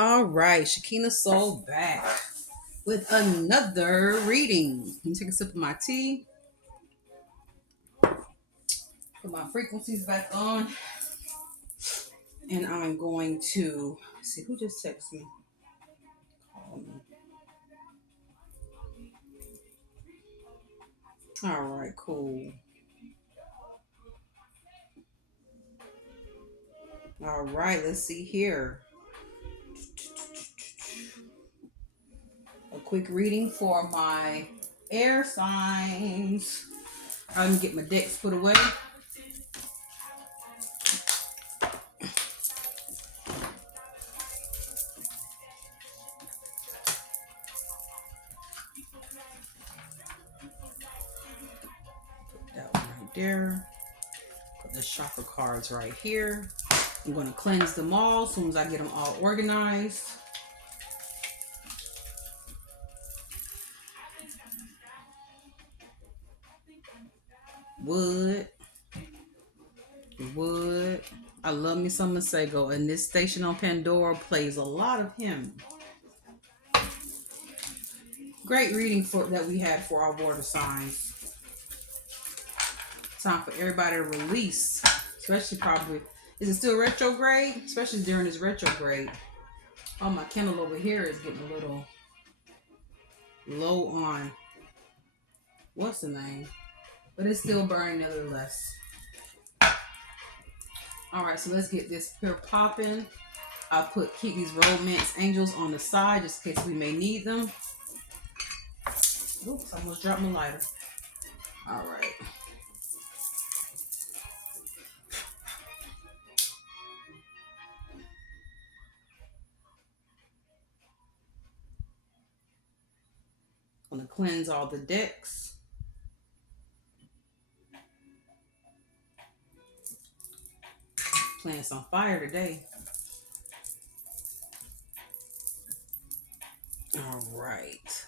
All right, Shekinah Sohl back with another reading. Let me take a sip of my tea, put my frequencies back on, and I'm going to see who just texted me. All right, cool. All right, let's see here. A quick reading for my air signs. I'm gonna get my decks put away. Put that one right there. Put the chakra cards right here. I'm going to cleanse them all as soon as I get them all organized. Wood. I love me some Masego, and this station on Pandora plays a lot of him. Great reading that we had for our water signs. Time for everybody to release, especially probably. Is it still retrograde? Especially during this retrograde. Oh, my candle over here is getting a little low on what's the name, but it's still burning nevertheless. All right, so let's get this here popping. I'll keep these romance angels on the side just in case we may need them. Oops, I almost dropped my lighter. All right. I'm going to cleanse all the decks. Playing some fire today. All right.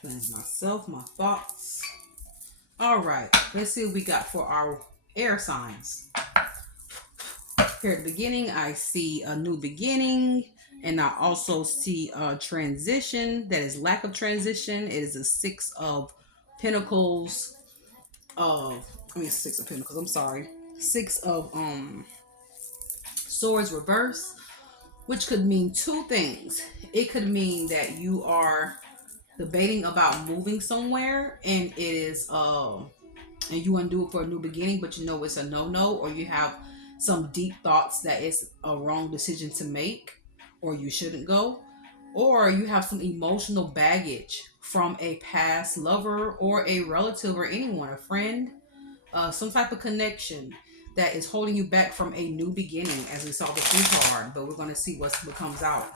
Cleanse myself, my thoughts. All right. Let's see what we got for our air signs. Here at the beginning, I see a new beginning. And I also see a transition that is lack of transition. It is a Six of Pentacles. Six of Pentacles. I'm sorry. Six of Swords reverse, which could mean two things. It could mean that you are debating about moving somewhere, and it is and you want to do it for a new beginning, but you know it's a no-no, or you have some deep thoughts that it's a wrong decision to make, or you shouldn't go, or you have some emotional baggage from a past lover or a relative or anyone, a friend, some type of connection that is holding you back from a new beginning, as we saw the Three card. But we're going to see what comes out.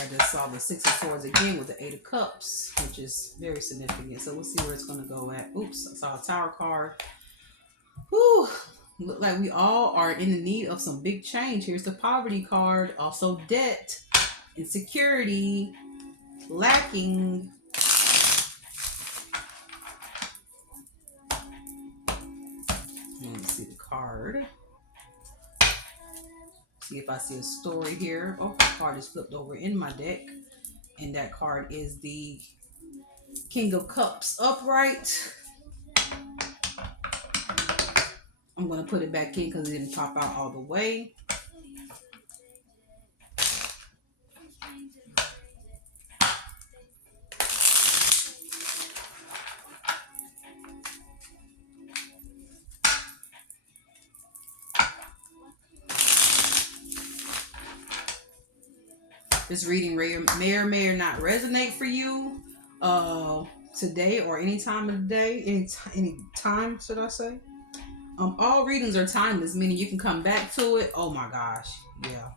I just saw the Six of Swords again with the Eight of Cups, which is very significant. So we'll see where it's going to go at. Oops, I saw a Tower card. Whew, look like we all are in the need of some big change. Here's the Poverty card. Also debt, insecurity, lacking. Let me see the card. See if I see a story here. Oh, the card is flipped over in my deck. And that card is the King of Cups upright. I'm going to put it back in because it didn't pop out all the way. This reading may or may not resonate for you today or any time of the day, any time, should I say. All readings are timeless, meaning you can come back to it. Oh my gosh, yeah.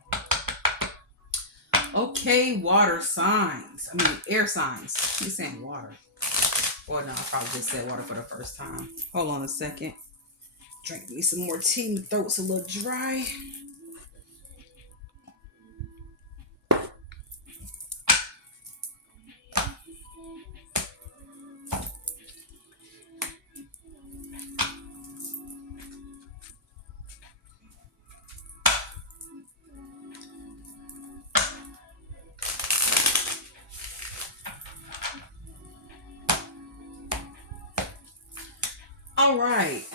Okay, water signs. Air signs. You're saying water. Well, no, I probably just said water for the first time. Hold on a second. Drink me some more tea. My throat's a little dry. All right.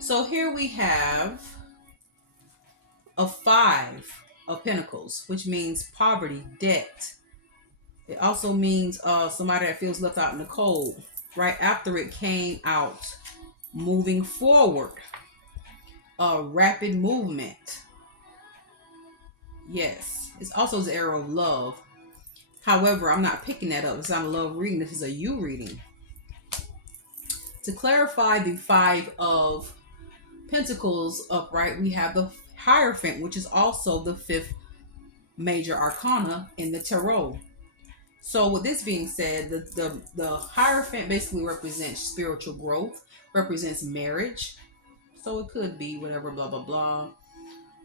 So here we have a five of pentacles, which means poverty, debt. It also means somebody that feels left out in the cold. Right after it came out, moving forward, a rapid movement. Yes, it's also the arrow of love. However, I'm not picking that up. It's not a love reading. This is a you reading. To clarify the five of pentacles upright, we have the Hierophant, which is also the fifth major arcana in the tarot. So with this being said, the Hierophant basically represents spiritual growth, represents marriage. So it could be whatever, blah, blah, blah.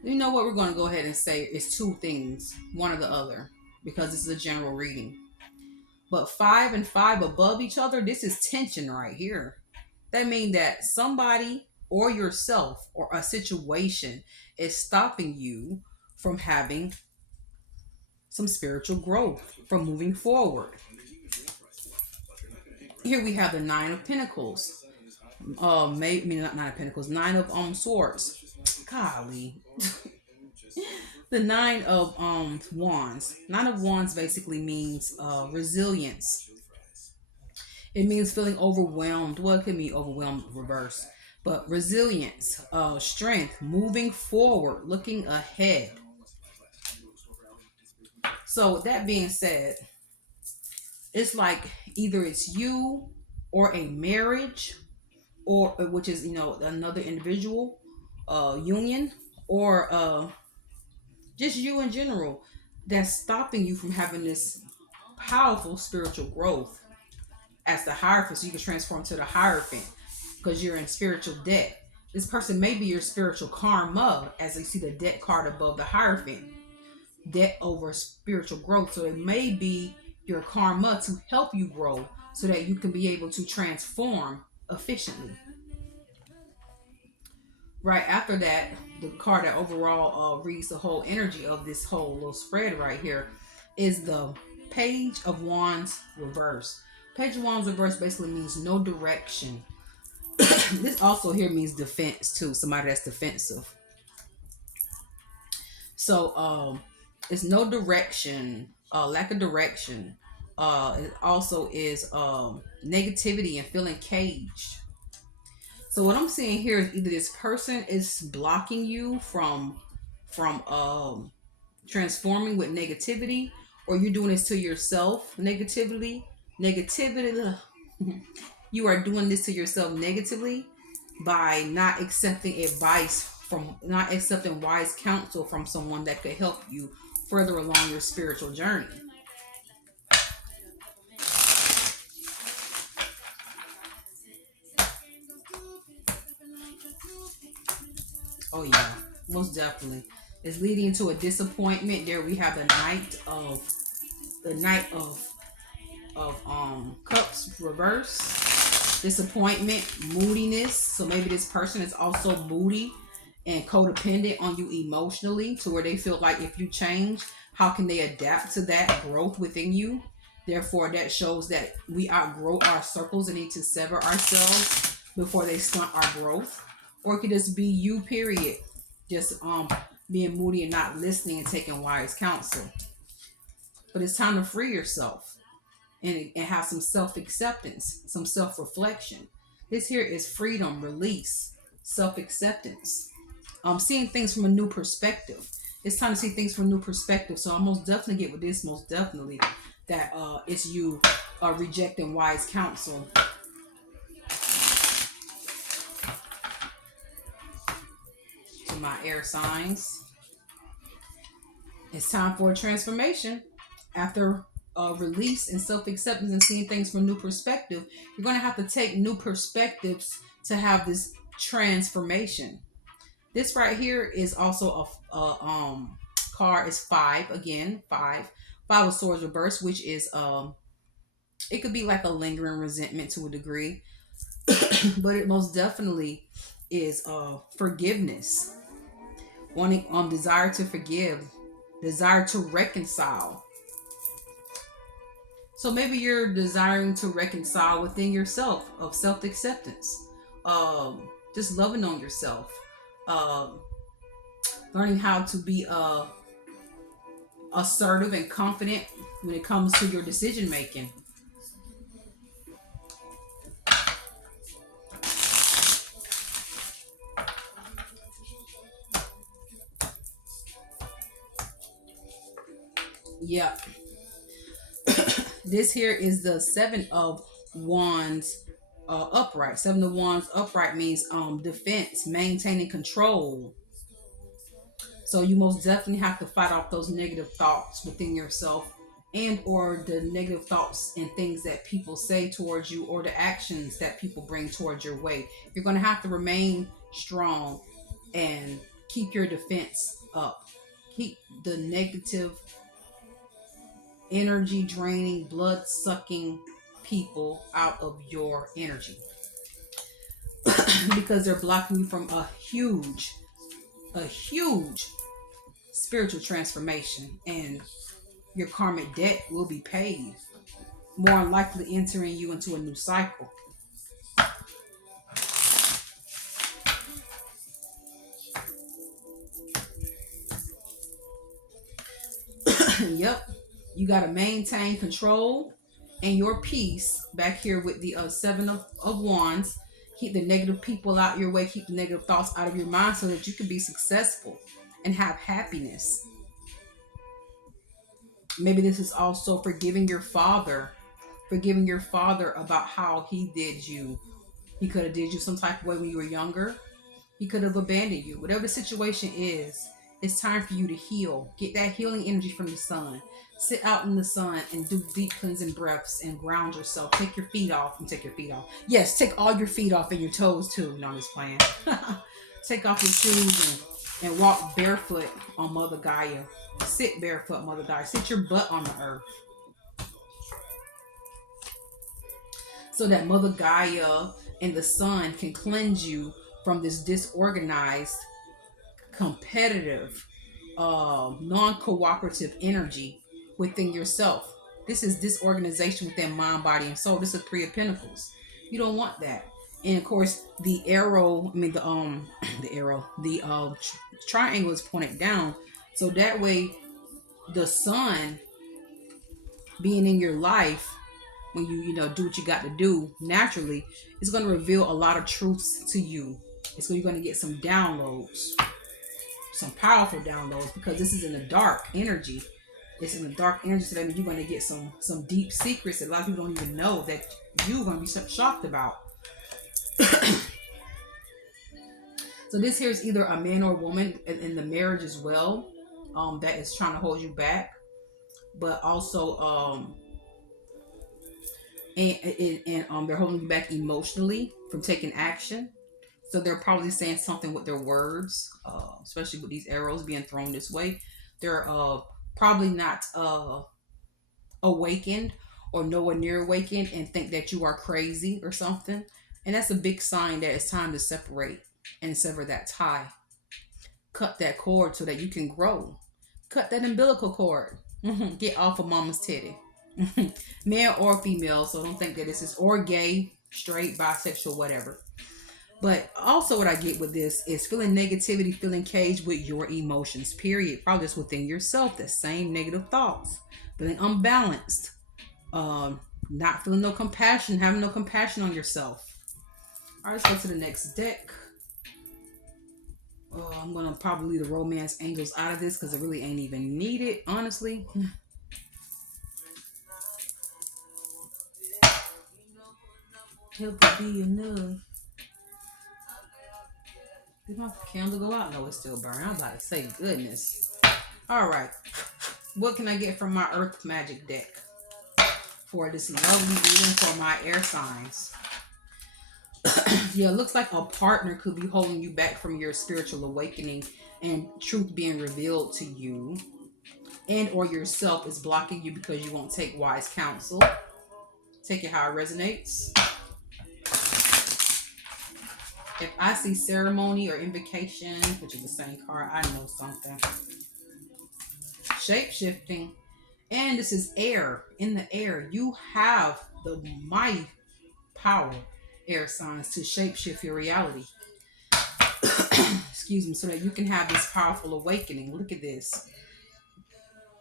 You know what? We're going to go ahead and say it's two things, one or the other, because this is a general reading. But 5 and 5 above each other, this is tension right here. That means that somebody or yourself or a situation is stopping you from having some spiritual growth, from moving forward. Here we have the Nine of Pentacles. Maybe not Nine of Pentacles, Nine of Swords. Golly. The Nine of Wands. Nine of Wands basically means resilience. It means feeling overwhelmed. Well, it could be overwhelmed reverse. But resilience, strength, moving forward, looking ahead. So with that being said, it's like either it's you or a marriage, or which is another individual union, or just you in general, that's stopping you from having this powerful spiritual growth as the Hierophant, so you can transform to the Hierophant because you're in spiritual debt. This person may be your spiritual karma, as you see the debt card above the Hierophant. Debt over spiritual growth. So it may be your karma to help you grow so that you can be able to transform efficiently. Right after that, the card that overall reads the whole energy of this whole little spread right here is the Page of Wands reverse. Page of Wands reverse basically means no direction. This also here means defense too. Somebody that's defensive. So it's no direction, lack of direction. It also is negativity and feeling caged. So what I'm seeing here is either this person is blocking you from transforming with negativity, or you're doing this to yourself. Negativity. You are doing this to yourself negatively by not accepting advice not accepting wise counsel from someone that could help you further along your spiritual journey. Oh yeah, most definitely. It's leading to a disappointment. There we have the Knight of Cups reverse. Disappointment, moodiness. So maybe this person is also moody and codependent on you emotionally, to where they feel like if you change, how can they adapt to that growth within you? Therefore, that shows that we outgrow our circles and need to sever ourselves before they stunt our growth. Or it could just be you, period. Just being moody and not listening and taking wise counsel. But it's time to free yourself and have some self-acceptance, some self-reflection. This here is freedom, release, self-acceptance. Seeing things from a new perspective. It's time to see things from a new perspective. So I most definitely get with this, most definitely, that it's you rejecting wise counsel. To my air signs, it's time for a transformation. After release and self-acceptance and seeing things from a new perspective, you're going to have to take new perspectives to have this transformation. This right here is also a card is five again, five of swords reverse, which is it could be like a lingering resentment to a degree, but it most definitely is forgiveness, wanting desire to forgive, desire to reconcile. So maybe you're desiring to reconcile within yourself of self acceptance, just loving on yourself, um, learning how to be assertive and confident when it comes to your decision making. Yeah, this here is the seven of wands upright. Seven of wands upright means defense, maintaining control. So you most definitely have to fight off those negative thoughts within yourself, and or the negative thoughts and things that people say towards you, or the actions that people bring towards your way. You're going to have to remain strong and keep your defense up. Keep the negative, energy draining, blood sucking people out of your energy because they're blocking you from a huge spiritual transformation, and your karmic debt will be paid, more likely entering you into a new cycle. Yep, you got to maintain control and your peace back here with the seven of wands. Keep the negative people out your way, keep the negative thoughts out of your mind so that you can be successful and have happiness. Maybe this is also forgiving your father about how he did you. He could have did you some type of way when you were younger. He could have abandoned you. Whatever the situation is, it's time for you to heal. Get that healing energy from the sun. Sit out in the sun and do deep cleansing breaths and ground yourself. Take your feet off and take your feet off. Yes, take all your feet off and your toes too. No, I'm just playing. Take off your shoes and walk barefoot on Mother Gaia. Sit barefoot, Mother Gaia. Sit your butt on the earth so that Mother Gaia and the sun can cleanse you from this disorganized, competitive, non-cooperative energy within yourself. This is disorganization within mind, body, and soul. This is Three of Pentacles. You don't want that. And of course, the arrow, I mean the arrow, the triangle is pointed down, so that way the sun being in your life, when you do what you got to do naturally, it's going to reveal a lot of truths to you. You're going to get some downloads, some powerful downloads, because this is in the dark energy. It's in the dark energy, so that means you're going to get some deep secrets that a lot of people don't even know that you're going to be shocked about. So this here is either a man or a woman in the marriage as well, that is trying to hold you back, but also they're holding you back emotionally from taking action. So they're probably saying something with their words, especially with these arrows being thrown this way. They're probably not awakened or nowhere near awakened and think that you are crazy or something. And that's a big sign that it's time to separate and sever that tie. Cut that cord so that you can grow. Cut that umbilical cord. Get off of mama's titty. Male or female, so don't think that this is or gay, straight, bisexual, whatever. But also what I get with this is feeling negativity, feeling caged with your emotions, period. Probably just within yourself, the same negative thoughts. Feeling unbalanced. Not feeling no compassion, having no compassion on yourself. All right, let's go to the next deck. I'm going to probably leave the romance angels out of this because it really ain't even needed, honestly. Help it be enough. Did my candle go out? No, it's still burning. I'm about to say, goodness. All right. What can I get from my Earth Magic deck for this lovely reading for my air signs? Yeah, it looks like a partner could be holding you back from your spiritual awakening and truth being revealed to you, and or yourself is blocking you because you won't take wise counsel. Take it how it resonates. If I see ceremony or invocation, which is the same card, I know something. Shape shifting. And this is air. In the air, you have the mighty power, air signs, to shapeshift your reality. Excuse me, so that you can have this powerful awakening. Look at this.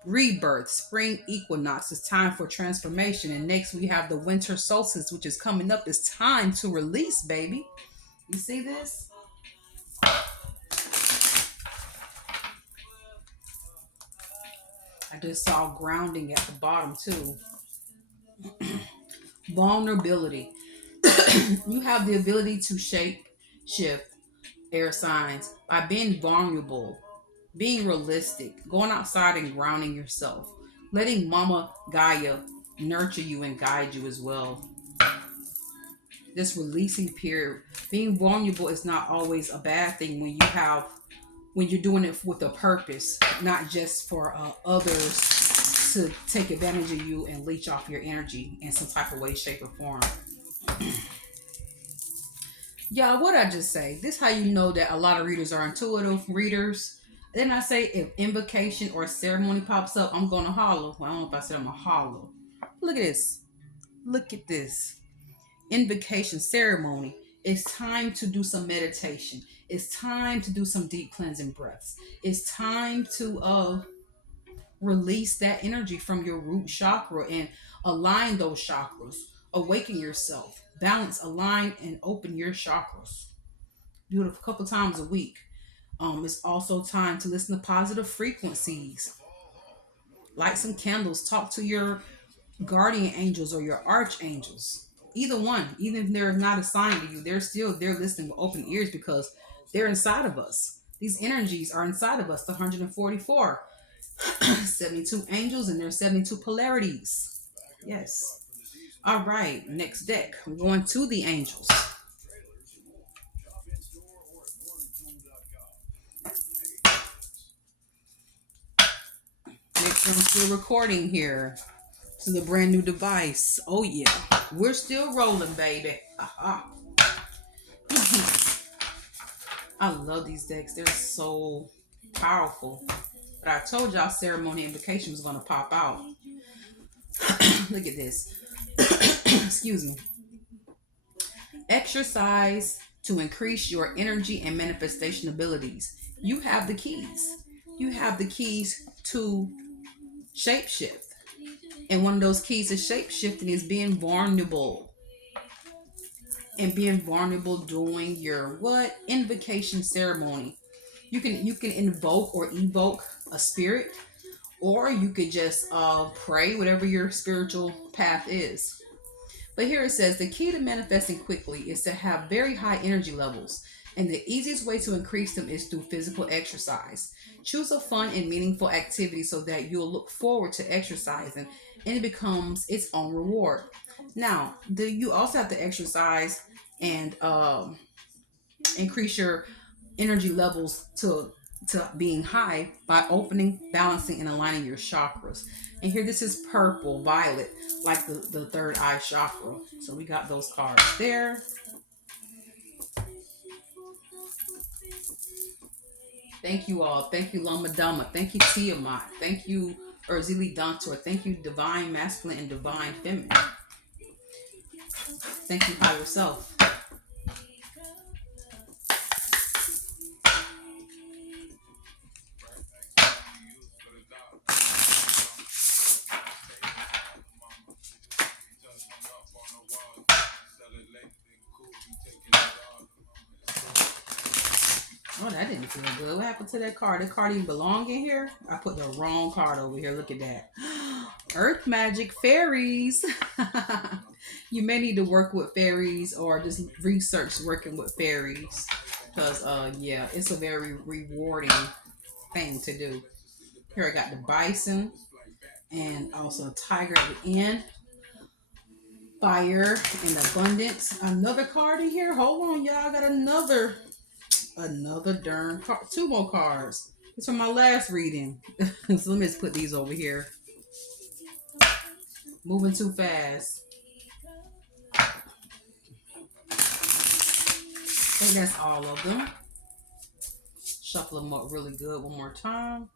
Rebirth, spring equinox is time for transformation. And next we have the winter solstice, which is coming up. It's time to release, baby. You see this? I just saw grounding at the bottom too. Vulnerability. You have the ability to shape shift air signs by being vulnerable, being realistic, going outside and grounding yourself, letting Mama Gaia nurture you and guide you as well. This releasing period, being vulnerable is not always a bad thing when you're doing it with a purpose, not just for others to take advantage of you and leech off your energy in some type of way, shape, or form. Yeah, what I just say? This how you know that a lot of readers are intuitive readers. Then I say if invocation or ceremony pops up, I'm gonna holler. Well, I don't know if I said I'm gonna holler. Look at this. Look at this. Invocation ceremony. It's time to do some meditation. It's time to do some deep cleansing breaths. It's time to release that energy from your root chakra and align those chakras. Awaken yourself. Balance, align, and open your chakras. Do it a couple times a week. It's also time to listen to positive frequencies. Light some candles. Talk to your guardian angels or your archangels. Either one, even if they're not assigned to you, they're listening with open ears because they're inside of us. These energies are inside of us. The 144, 72 angels, and there's 72 polarities. Yes. All right. Next deck. We're going to the angels. Next, I'm still recording here. This is a brand new device. Oh yeah, we're still rolling, baby. Aha. I love these decks. They're so powerful. But I told y'all ceremony invocation was gonna pop out. Look at this. Excuse me. Exercise to increase your energy and manifestation abilities. You have the keys. You have the keys to shapeshift. And one of those keys to shapeshifting is being vulnerable. And being vulnerable during your what? Invocation ceremony. You can invoke or evoke a spirit, or you could just pray, whatever your spiritual path is. But here it says the key to manifesting quickly is to have very high energy levels, and the easiest way to increase them is through physical exercise. Choose a fun and meaningful activity so that you'll look forward to exercising and it becomes its own reward. Now, you also have to exercise and increase your energy levels to being high by opening, balancing, and aligning your chakras. And here, this is purple, violet, like the third eye chakra. So we got those cards there. Thank you all. Thank you, Lama Dama. Thank you, Tiamat. Thank you, Urzili Dantor. Thank you, Divine Masculine and Divine Feminine. Thank you, Higher Self. Oh, that didn't feel good. What happened to that card? That card even belong in here? I put the wrong card over here. Look at that. Earth magic fairies. You may need to work with fairies or just research working with fairies. Because yeah, it's a very rewarding thing to do. Here I got the bison and also tiger at the end. Fire and abundance. Another card in here. Hold on, y'all. I got another darn card. Two more cards. It's from my last reading. So let me just put these over here. Moving too fast. I think that's all of them. Shuffle them up really good one more time.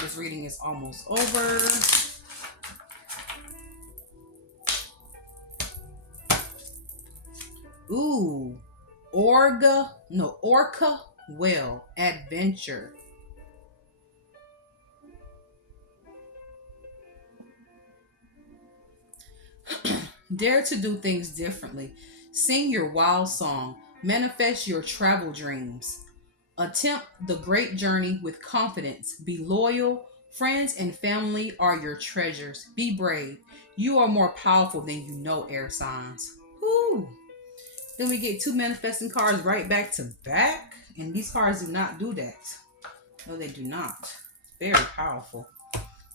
This reading is almost over. Ooh. Orca whale adventure. Dare to do things differently. Sing your wild song. Manifest your travel dreams. Attempt the great journey with confidence. Be loyal. Friends and family are your treasures. Be brave. You are more powerful than you know, air signs. Whoo. Then we get two manifesting cards right back to back. And these cards do not do that. No, they do not. Very powerful.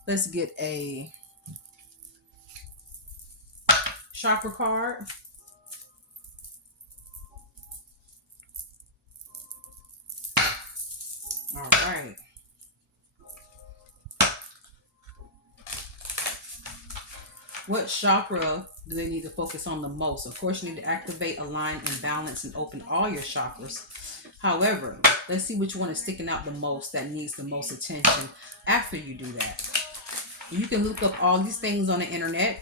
Let's get a chakra card. All right. What chakra do they need to focus on the most? Of course, you need to activate, align, and balance and open all your chakras. However, let's see which one is sticking out the most that needs the most attention after you do that. You can look up all these things on the internet.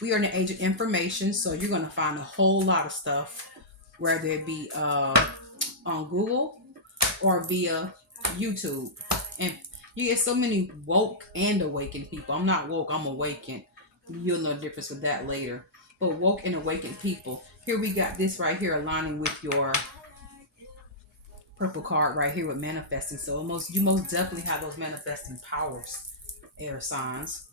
We are in the age of information, so you're going to find a whole lot of stuff, whether it be on Google or via YouTube. And you get so many woke and awakened people. I'm not woke, I'm awakened. You'll know the difference with that later. But woke and awakened people. Here we got this right here aligning with your purple card right here with manifesting. So you most definitely have those manifesting powers, air signs.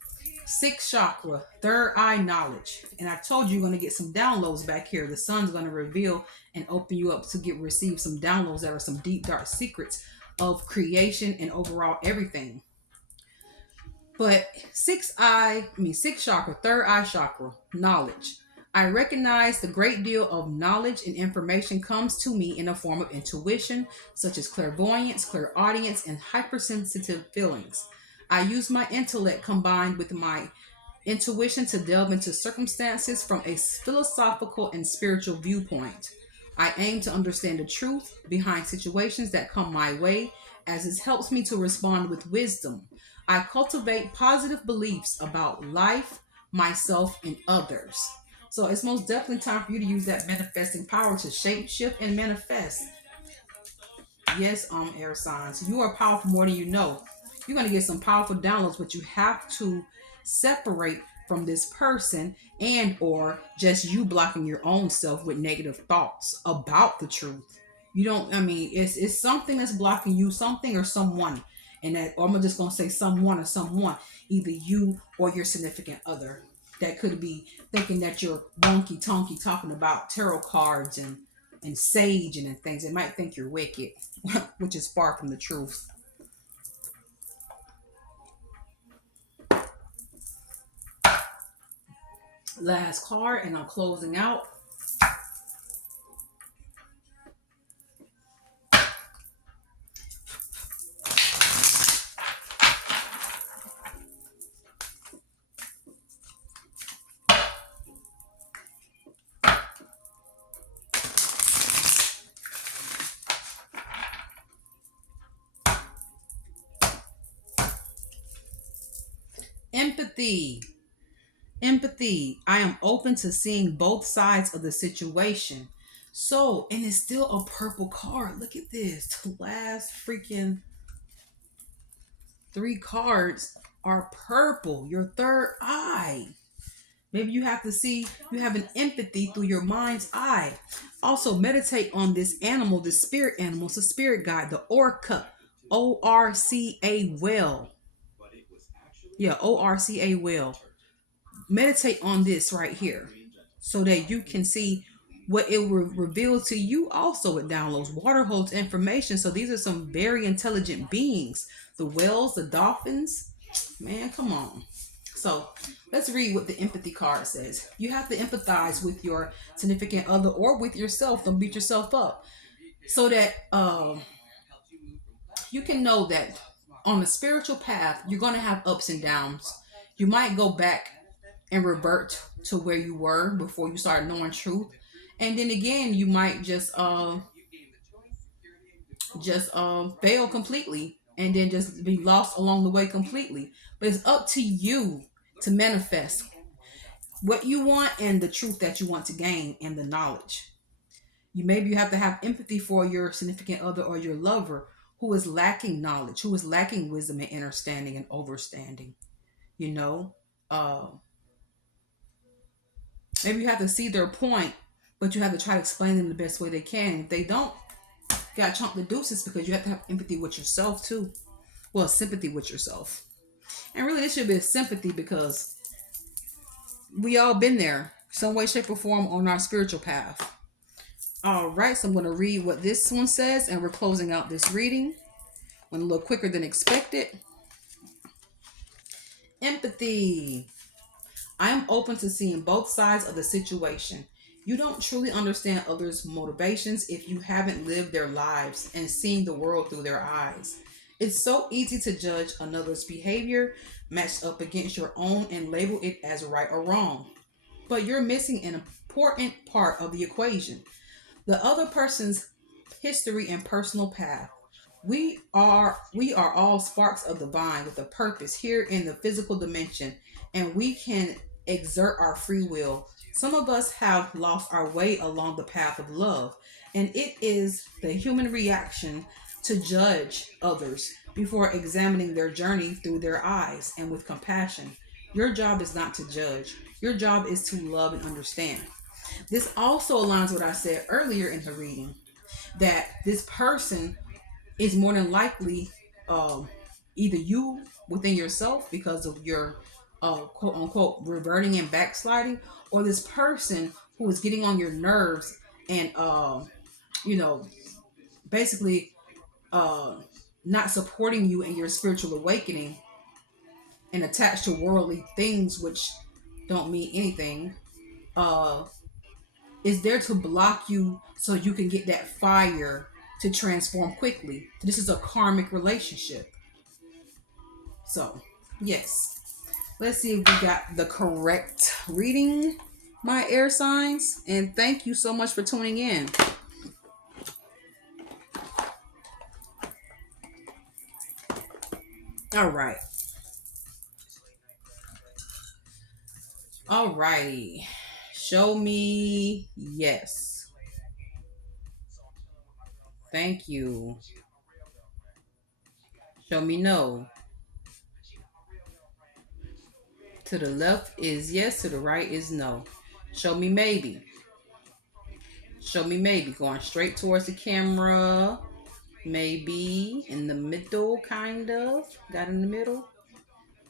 Sixth chakra, third eye knowledge. And I told you you're going to get some downloads back here. The sun's going to reveal and open you up to receive some downloads that are some deep, dark secrets of creation and overall everything. But sixth chakra, third eye chakra, knowledge. I recognize the great deal of knowledge and information comes to me in a form of intuition, such as clairvoyance, clairaudience, and hypersensitive feelings. I use my intellect combined with my intuition to delve into circumstances from a philosophical and spiritual viewpoint. I aim to understand the truth behind situations that come my way, as it helps me to respond with wisdom. I cultivate positive beliefs about life, myself, and others. So it's most definitely time for you to use that manifesting power to shape, shift, and manifest. Yes, air signs. You are powerful more than you know. You're going to get some powerful downloads, but you have to separate from this person and or just you blocking your own self with negative thoughts about the truth. It's something that's blocking you, something or someone. And that, or I'm just going to say someone or someone, either you or your significant other, that could be thinking that you're wonky tonky talking about tarot cards and sage and things. They might think you're wicked, which is far from the truth. Last card, and I'm closing out. Empathy. I am open to seeing both sides of the situation. So, and it's still a purple card. Look at this. The last freaking 3 cards are purple. Your third eye. Maybe you have an empathy through your mind's eye. Also, meditate on this animal, the spirit animal. It's a spirit guide, the orca. O-R-C-A whale. Yeah, O-R-C-A whale. Meditate on this right here so that you can see what it will reveal to you. Also, it downloads. Water holds information. So these are some very intelligent beings. The whales, the dolphins. Man, come on. So let's read what the empathy card says. You have to empathize with your significant other or with yourself. Don't beat yourself up. So that you can know that on the spiritual path, you're going to have ups and downs. You might go back and revert to where you were before you started knowing truth. And then again, you might just fail completely and then just be lost along the way completely. But it's up to you to manifest what you want and the truth that you want to gain and the knowledge. You have to have empathy for your significant other or your lover who is lacking knowledge, who is lacking wisdom and understanding and overstanding. You know, uh, maybe you have to see their point, but you have to try to explain them the best way they can. If they don't, you got to chomp the deuces because you have to have empathy with yourself too. Well, sympathy with yourself. And really, this should be a sympathy because we all been there, some way, shape, or form on our spiritual path. All right, so I'm going to read what this one says, and we're closing out this reading. Went a little quicker than expected. Empathy. I am open to seeing both sides of the situation. You don't truly understand others' motivations if you haven't lived their lives and seen the world through their eyes. It's so easy to judge another's behavior matched up against your own and label it as right or wrong. But you're missing an important part of the equation: the other person's history and personal path. We are all sparks of the vine with a purpose here in the physical dimension, and we can exert our free will. Some of us have lost our way along the path of love, and it is the human reaction to judge others before examining their journey through their eyes and with compassion. Your job is not to judge. Your job is to love and understand. This also aligns with what I said earlier in the reading, that this person is more than likely either you within yourself because of your quote unquote reverting and backsliding, or this person who is getting on your nerves and you know basically uh, not supporting you in your spiritual awakening and attached to worldly things which don't mean anything. Uh, is there to block you so you can get that fire to transform quickly. This is a karmic relationship. So, yes. Let's see if we got the correct reading, my air signs. And thank you so much for tuning in. All right. All righty. Show me yes. Thank you. Show me no. To the left is yes, to the right is no. Show me maybe. Show me maybe. Going straight towards the camera. Maybe in the middle, kind of. Got in the middle.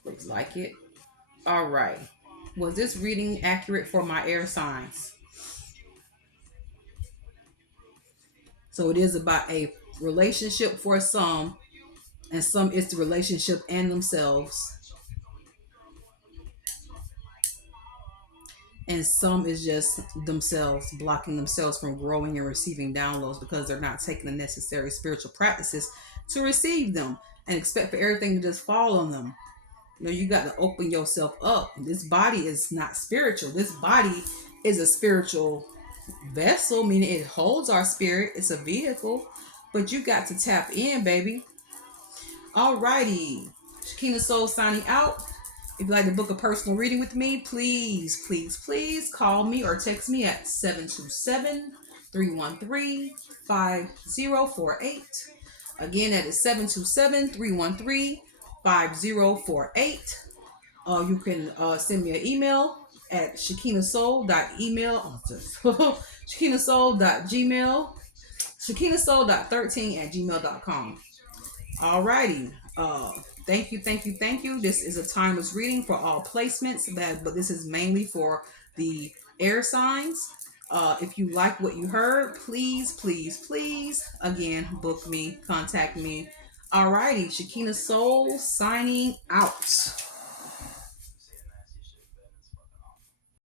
Looks like it. All right. Was this reading accurate for my air signs? So it is about a relationship for some, and some it's the relationship and themselves, and some is just themselves blocking themselves from growing and receiving downloads because they're not taking the necessary spiritual practices to receive them and expect for everything to just fall on them. You know, you got to open yourself up. This body is not spiritual. This body is a spiritual vessel, meaning it holds our spirit. It's a vehicle, but you got to tap in, baby. Alrighty. Shekinah Sohl signing out. If you'd like to book a personal reading with me, please, please, please call me or text me at 727-313-5048. Again, that is 727-313-5048. You can send me an email at shekinahsoul.email, shekinahsoul.gmail, shekinahsoul.13@gmail.com. Alrighty. Thank you, thank you, thank you. This is a timeless reading for all placements, but this is mainly for the air signs. If you like what you heard, please, please, please, again, book me, contact me. Alrighty, Shekinah Sohl signing out.